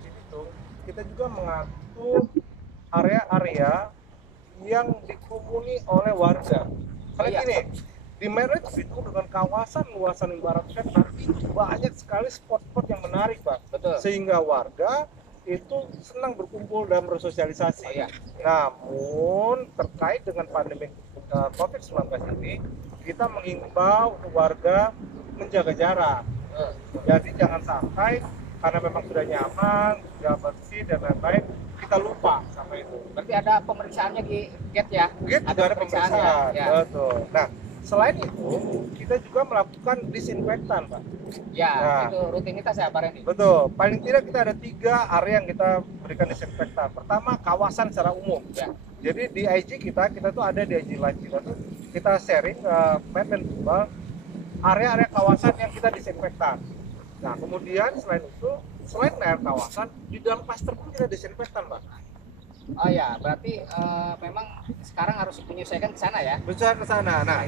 Cibitung, kita juga mengatur area-area yang dikerumuni oleh warga. Karena gini, di Merek itu dengan kawasan luasan Barat Vietnam itu banyak sekali spot-spot yang menarik, Pak. Betul. Sehingga warga itu senang berkumpul dan bersosialisasi. Namun terkait dengan pandemi COVID-19 ini, kita mengimbau warga menjaga jarak. Jadi jangan sampai karena memang sudah nyaman, sudah bersih dan lain-lain, kita lupa sama itu. Berarti ada pemeriksaannya di gate ya? Gate juga ada pemeriksaan, ya. Betul. Nah, selain itu, kita juga melakukan disinfektan, Pak. Ya, nah, itu rutinitas ya, Pak Randy? Betul. Paling tidak kita ada 3 area yang kita berikan disinfektan. Pertama, kawasan secara umum. Ya. Jadi di IG kita tuh ada di IG Live kita tuh, kita sharing map and global area-area kawasan yang kita disinfektan. Nah, kemudian selain area kawasan, di dalam klaster pun kita disinfektan, Pak. Oh ya, berarti memang sekarang harus menyesuaikan ke sana ya? Menyesuaikan ke sana. Nah,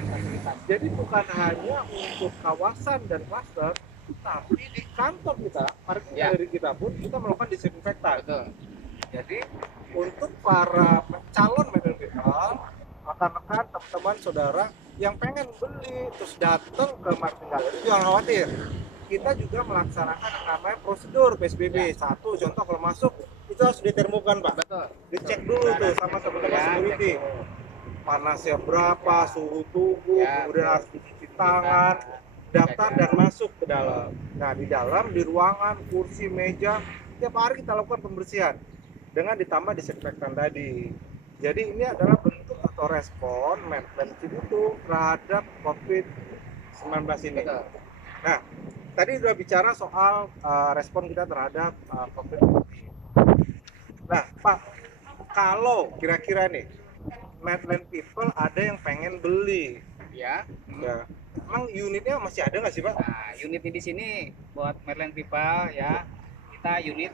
jadi bukan hanya untuk kawasan dan klaster, tapi di kantor kita, parkir dari kita pun kita melakukan disinfektan. Betul. Jadi untuk para calon milenial, rekan-rekan, teman-teman, saudara yang pengen beli terus datang ke Martin Gallery, jangan khawatir. Kita juga melaksanakan yang namanya prosedur PSBB. Satu, contoh kalau masuk itu harus ditermogan, Pak. Betul. Dicek dulu tuh sama teman-teman security. Panasnya berapa, suhu tubuh, kemudian harus cuci tangan, daftar dan masuk ke dalam. Nah, di dalam, di ruangan, kursi, meja, tiap hari kita lakukan pembersihan dengan ditambah disinfektan tadi. Jadi ini adalah bentuk atau respon manajemen itu terhadap COVID-19 ini. Nah, tadi sudah bicara soal respon kita terhadap COVID-19. Nah, Pak, kalau kira-kira nih Medland people ada yang pengen beli, ya, emang unitnya masih ada nggak sih, Pak? Nah, unitnya di sini buat Medland people ya, kita unit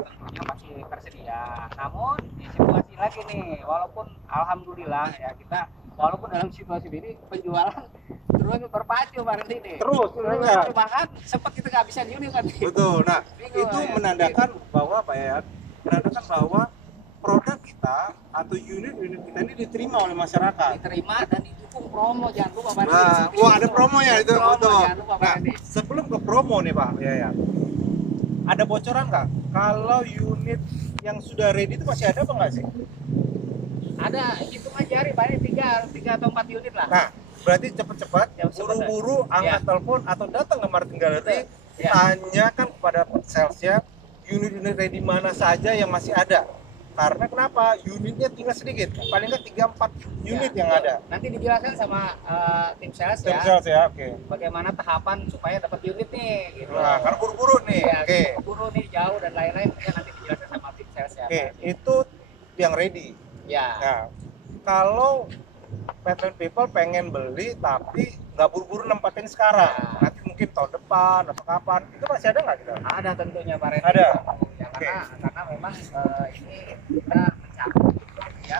tentunya masih tersedia. Namun di situasi lagi nih, walaupun alhamdulillah ya kita walaupun dalam situasi ini penjualan terus berpacu Pak Randy nih. Terus bahkan sempat kita nggak bisa unit kan. Betul. Nah, itu menandakan bahwa Pak ya, menandakan bahwa produk kita atau unit-unit kita ini diterima oleh masyarakat. Diterima dan didukung promo, jangan lupa Pak. Nah, ada promonya itu betul. Nah, sebelum ke promo nih Pak, ya. Ada bocoran nggak? Kalau unit yang sudah ready itu masih ada apa nggak sih? Ada, hitung aja hari Pak, 3 atau 4 unit lah. Nah, berarti cepat-cepat, buru-buru angkat telepon atau datang ke Martin Gallery, tanyakan kepada salesnya unit-unit ready mana saja yang masih ada. Karena kenapa? Unitnya tinggal sedikit, paling nggak 3-4 unit yang ada. Nanti dijelaskan sama tim sales ya. Tim sales ya, oke. Bagaimana tahapan supaya dapat unit nih, gitu. Nah, karena buru-buru nih, oke. Buru nih jauh dan lain-lain, nanti dijelaskan sama tim sales ya. Oke, itu yang ready. Ya. Nah, kalau Medland people pengen beli tapi nggak buru-buru nempatin sekarang, nanti mungkin tahun depan atau kapan, itu masih ada nggak gitu? Ada tentunya Pak Randy. Ada. Ya, karena memang ini kita mencakup ya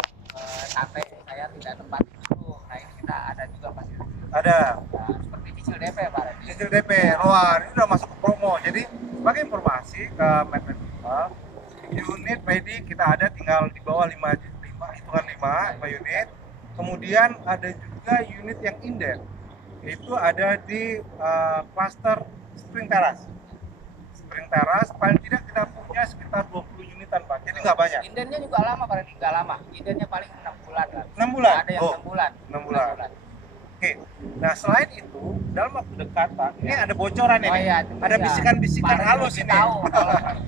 sampai saya tidak tempat itu. Nah ini kita ada juga pasti. Ada. Seperti cicil DP Pak Randy. Cicil DP, luar ini udah masuk ke promo. Jadi sebagai informasi ke Medland people, unit ready kita ada tinggal di bawah 5 hitungan 5 unit. Kemudian ada juga unit yang inden, itu ada di cluster Spring Terrace. Spring Terrace paling tidak kita punya sekitar 20 unitan Pak, jadi nggak banyak. Indennya juga lama Pak Randy, nggak lama. Indennya paling 6 bulan kan. 6 bulan? Ada yang 6 bulan. 6 bulan. Oke, nah selain itu dalam waktu dekat Pak, ini ada bocoran ini. Iya, ada bisikan-bisikan halus ini. Tahu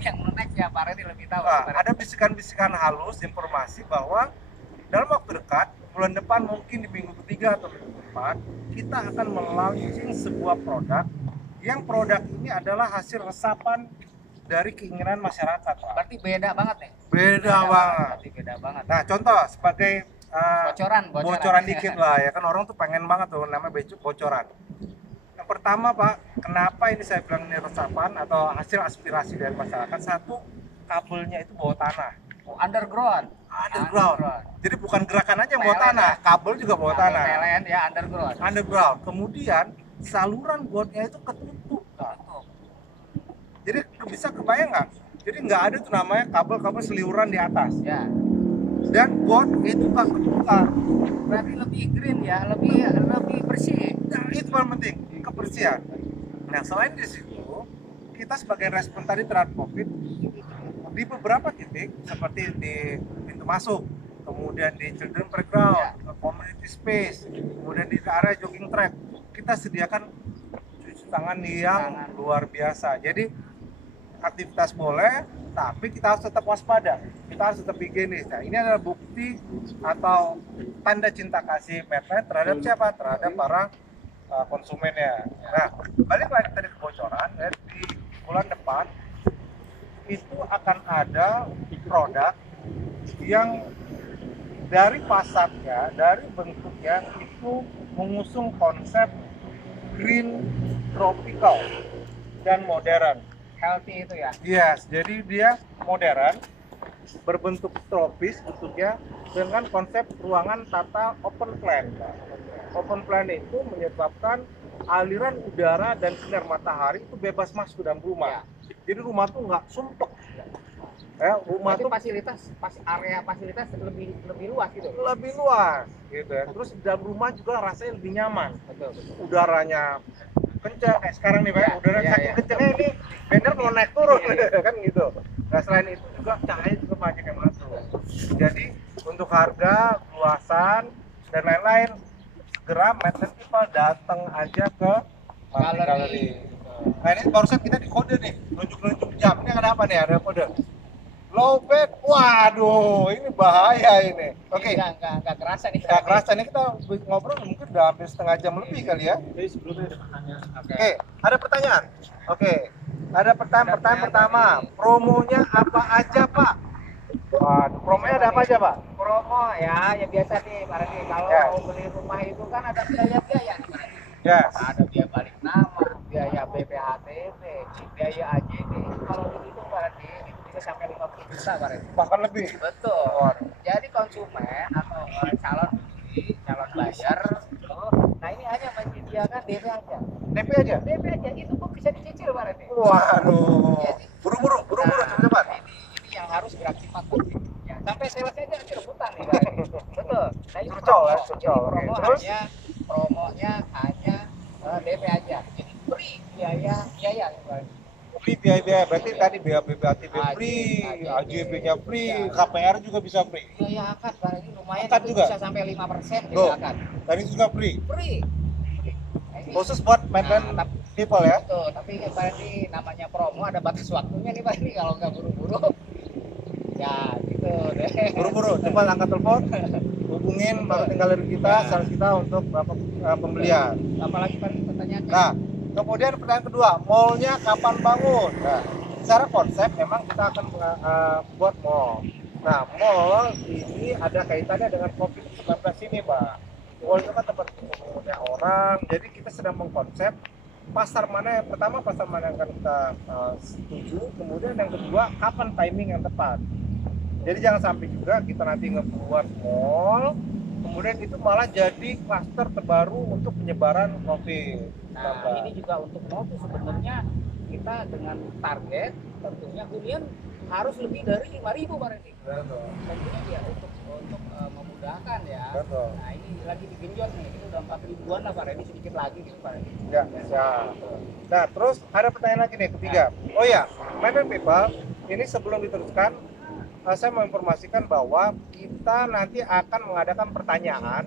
yang next ya Pak Randy lebih tahu. Nah, ada bisikan-bisikan halus informasi bahwa dalam waktu dekat, bulan depan mungkin di minggu ketiga atau minggu keempat, kita akan melaunching sebuah produk yang produk ini adalah hasil resapan dari keinginan masyarakat. Berarti beda banget nih? Beda banget. Beda banget. Nah, contoh sebagai bocoran dikit lah ya kan, orang tuh pengen banget tuh namanya bocoran. Yang pertama Pak, kenapa ini saya bilang ini resapan atau hasil aspirasi dari masyarakat? Satu, kabelnya itu bawah tanah. Underground. Jadi bukan gerakan aja bawah tanah, kabel juga bawah tanah. PLN ya, underground. Kemudian saluran boardnya itu ketutup. Jadi bisa kebayang nggak? Jadi nggak ada tuh namanya kabel-kabel seliuran di atas. Ya. Dan bot itu nggak kebuka. Berarti lebih green ya, lebih bersih. Nah, itu paling penting, kebersihan. Nah, selain di situ, kita sebagai respon tadi terhadap COVID, di beberapa titik seperti di pintu masuk, kemudian di children playground, community space, kemudian di area jogging track, kita sediakan cuci tangan yang luar biasa. Jadi aktivitas boleh, tapi kita harus tetap waspada, kita harus tetap higienis. Nah, ini adalah bukti atau tanda cinta kasih Medline terhadap siapa? Terhadap para konsumennya. Nah, balik lagi tadi kebocoran, ya, di bulan depan itu akan ada produk yang dari fasadnya, dari bentuknya itu mengusung konsep green, tropical, dan modern. Healthy itu ya. Yes, jadi dia modern, berbentuk tropis bentuknya dengan konsep ruangan tata open plan. Open plan itu menyebabkan aliran udara dan sinar matahari itu bebas masuk ke dalam rumah. Jadi rumah tuh nggak sumpek. Rumah Berarti tuh area fasilitas lebih luas gitu. lebih luas, gitu ya. Terus di dalam rumah juga rasanya lebih nyaman. Betul. Udaranya kencang, sekarang nih Pak, Ya, udara ya, saking ya. kencangnya ini banner mau naik turun, Iya. kan gitu. Nah, selain itu juga cahaya juga banyak yang masuk. Jadi untuk harga, luasan dan lain-lain, segera Medline People datang aja ke Multi Gallery. Nah, ini barusan kita di kode nih, nunjuk-nunjuk jam. Ini ada apa nih? Ada kode lowbat. Waduh, ini bahaya ini. Oke. Nggak kerasa nih. Nggak kerasa nih, kita ngobrol mungkin udah hampir setengah jam lebih kali ya. Jadi sebelumnya ada pertanyaan. Oke, ada pertanyaan. Oke, ada pertanyaan pertama. Promonya apa aja, Pak? Waduh, promonya ada apa aja, Pak? Promo ya biasa nih Pak Rani. Kalau Ya. mau beli rumah itu kan ada biaya-biaya nih Pak Rani. Yes. Ada biaya balik nama, biaya BPHTB, biaya AJB. Kalau begitu Pak Rani itu bisa sampai 50 juta Pak Rani. Bahkan lebih. Betul. Waduh. Jadi konsumen atau calon pembeli, calon buyer itu, nah ini hanya menyediakan DP aja. DP aja. DP aja itu pun bisa dicicil Pak Rani. Waduh. Jadi, Buru-buru, nah, cepat-cepat. ini yang harus gerak cepat Pak. Ya, sampai salesnya aja nanti rebutan nih Pak Rani. Betul. Nah ini Curcol promo. ya, Jadi curcol. Oke, promo terus? promonya hanya DP aja. Jadi free biaya Pak Rani. Free biaya, berarti tadi biaya BPATB free, AJB, AJB-nya free, ya. KPR juga bisa free. Biaya akad Pak Rani lumayan Akad itu juga? bisa sampai 5% Tuh. biaya akad. Tadi juga free. Free. Nah, ini- Khusus buat Medline Nah, People ya. Betul, tapi kan Pak Rani namanya promo ada batas waktunya nih Pak Rani, kalau nggak buru-buru ya gitu deh. Buru-buru, cepat angkat telepon, hubungin marketing galeri kita, sales kita untuk pembelian. Apalagi Pak Rani pertanyaannya? Nah, kemudian pertanyaan kedua, mallnya kapan bangun? Nah, secara konsep memang kita akan buat mall. Nah, mall ini ada kaitannya dengan COVID-19 ini, Pak. Mall itu kan tempat berkumpulnya orang, jadi kita sedang mengkonsep pasar mana yang pertama, pasar mana yang akan kita setuju, kemudian yang kedua, kapan timing yang tepat. Jadi jangan sampai juga kita nanti ngebuat mall, kemudian itu malah jadi klaster terbaru untuk penyebaran COVID. Nah, ini juga untuk mall tuh sebenarnya kita dengan target tentunya hunian harus lebih dari 5.000 Pak Reni. Betul. Tentunya ya untuk memudahkan ya. Betul. Nah ini lagi digenjot nih, ini udah 4.000-an lah Pak Reni, sedikit lagi gitu Pak Reni. Ya, siap. Nah, terus ada pertanyaan lagi nih, ketiga. Oh ya, Medline People, ini sebelum diteruskan, saya mau informasikan bahwa kita nanti akan mengadakan pertanyaan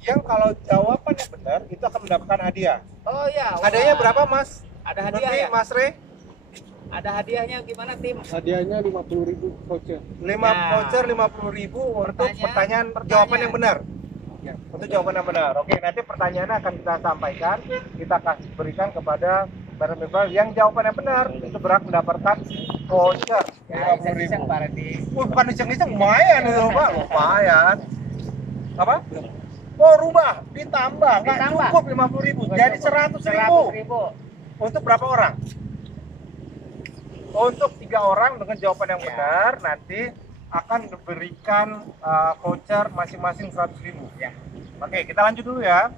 yang kalau jawabannya benar, itu akan mendapatkan hadiah. Oh iya. Hadiahnya berapa, Mas? Ada hadiah Lutfi, ya? Mas Re? Ada hadiahnya gimana tim? Hadiahnya 50.000 voucher. 5 Ya. voucher 50.000 untuk Pertanyaan. jawaban yang benar. Ya. Untuk jawaban yang benar. Oke, nanti pertanyaannya akan kita sampaikan, kita kasih berikan kepada Medline People yang jawaban yang benar itu berhak mendapatkan voucher Ya, 50.000. iseng-iseng Pak Reni. Bukan iseng-iseng, lumayan itu Pak, lumayan. Apa? Oh, rubah, ditambah, nggak Ditambah. cukup 50.000, jadi 100.000. 100.000. Untuk berapa orang? Untuk 3 orang dengan jawaban yang Ya. benar, nanti akan diberikan voucher masing-masing 100.000. Ya. Oke, kita lanjut dulu ya.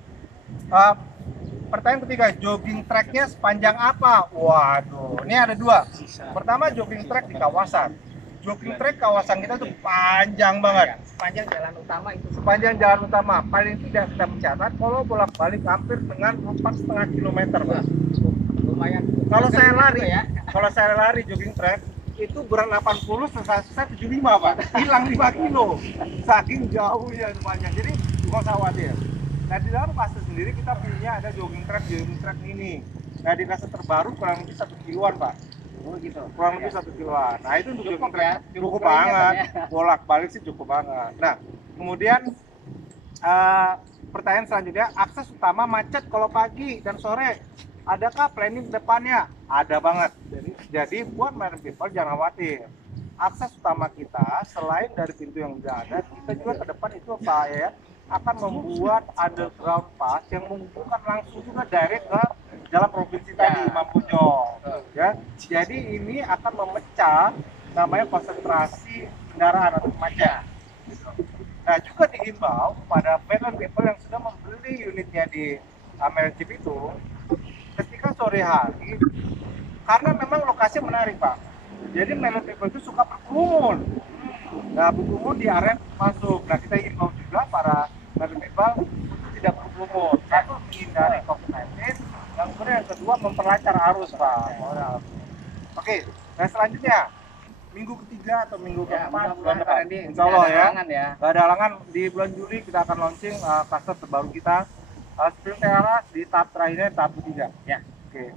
pertanyaan ketiga, jogging tracknya sepanjang apa? Waduh, ini ada dua. Pertama, jogging track di kawasan. Jogging track kawasan kita tuh panjang banget. Sepanjang jalan utama itu. Sepanjang jalan utama, paling tidak kita mencatat kalau bolak-balik hampir dengan 4,5 kilometer, Pak. Lumayan. Kalau saya lari, ya. kalau saya lari jogging track itu berat 80, selesai 75, Pak. Hilang 5 kilo. Saking jauhnya sepanjang. Jadi bukan usah khawatir. Nah, di dalam Cluster sendiri kita punya ada jogging track ini. Nah, di Cluster terbaru kurang lebih 1 kiloan, Pak. Oh gitu. Kurang lebih 1 kiloan. Nah, itu untuk Cukup jogging track ya, cukup cukup banget. ya. Bolak-balik sih cukup banget. Nah, kemudian pertanyaan selanjutnya, akses utama macet kalau pagi dan sore. Adakah planning depannya? Ada banget. Jadi buat Medan People jangan khawatir. Akses utama kita selain dari pintu yang sudah ada, kita juga ke depan itu Pak ya akan membuat underground pass yang menghubungkan langsung juga direct ke jalan provinsi tadi Mampujong. Ya, jadi ini akan memecah namanya konsentrasi kendaraan atau macet. Nah, juga dihimbau kepada Medan People yang sudah membeli unitnya di Medan Chip itu, ketika sore hari, karena memang lokasi menarik Pak. Jadi Medan People itu suka berkerumun. Nah, berkerumun di area masuk. Nah, kita himbau juga para Medan People untuk tidak berkerumun. Satu, menghindari COVID-19. Yang kemudian yang kedua, memperlancar arus Pak. Oke, nah selanjutnya minggu ketiga atau minggu keempat bulan depan, insya Allah ya. Gak ada halangan di bulan Juli kita akan launching cluster terbaru kita. Spring Terrace di tahap terakhirnya tahap ketiga. Ya. Oke.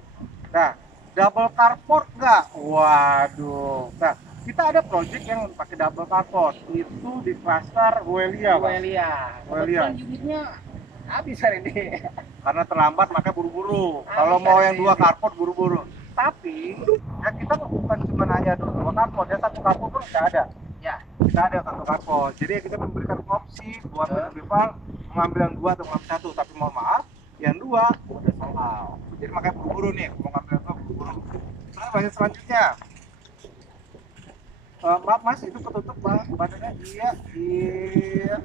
Nah, double carport nggak? Waduh. Nah, kita ada project yang pakai double carport itu di cluster Welia, Pak. Welia. Welia. Unitnya habis hari ini. Karena terlambat makanya buru-buru. Kalau mau yang 2 carport buru-buru. Tapi ya kita bukan cuma hanya 2 carport, ya 1 carport pun nggak ada. Ya. Kita ada 1 carport. Jadi kita memberikan opsi buat people mengambil yang 2 atau mengambil 1. Tapi mohon maaf, yang 2 udah sold out. Jadi makanya buru-buru nih, mau ngambil yang 2 buru-buru. Terus banyak selanjutnya. Maaf Mas, itu ketutup Pak, badannya iya.